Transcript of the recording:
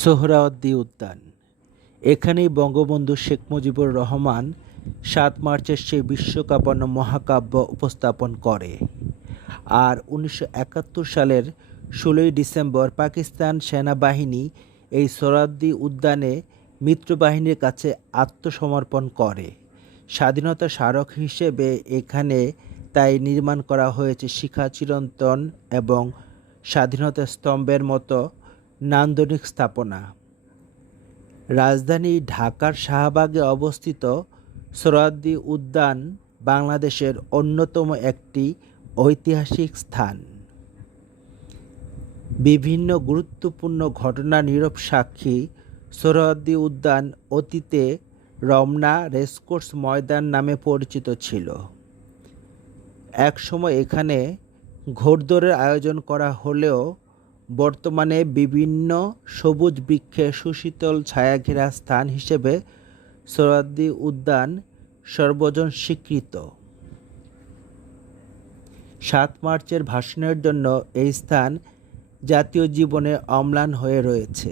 সোহরাওয়ার্দী উদ্যান। এখানেই বঙ্গবন্ধু শেখ মুজিবুর রহমান সাত মার্চের সেই বিশ্বকাপান্ন মহাকাব্য উপস্থাপন করে। আর উনিশশো একাত্তর সালের ষোলোই ডিসেম্বর পাকিস্তান সেনাবাহিনী এই সোহরাওয়ার্দী উদ্যানে মিত্রবাহিনীর কাছে আত্মসমর্পণ করে। স্বাধীনতা স্মারক হিসেবে এখানে তাই নির্মাণ করা হয়েছে শিখা চিরন্তন এবং স্বাধীনতা স্তম্ভের মতো নান্দনিক স্থাপনা। রাজধানী ঢাকার শাহবাগে অবস্থিত সোহরাওয়ার্দী উদ্যান বাংলাদেশের অন্যতম একটি ঐতিহাসিক স্থান। বিভিন্ন গুরুত্বপূর্ণ ঘটনা নীরব সাক্ষী সোহরাওয়ার্দী উদ্যান অতীতে রমনা রেসকোর্স ময়দান নামে পরিচিত ছিল। একসময় এখানে ঘোড়দৌড়ের আয়োজন করা হলেও বর্তমানে বিভিন্ন সবুজ বৃক্ষে সুশীতল ছায়াঘেরা স্থান হিসেবে সোহরাওয়ার্দী উদ্যান সর্বজন স্বীকৃত। সাত মার্চের ভাষণের জন্য এই স্থান জাতীয় জীবনে অম্লান হয়ে রয়েছে।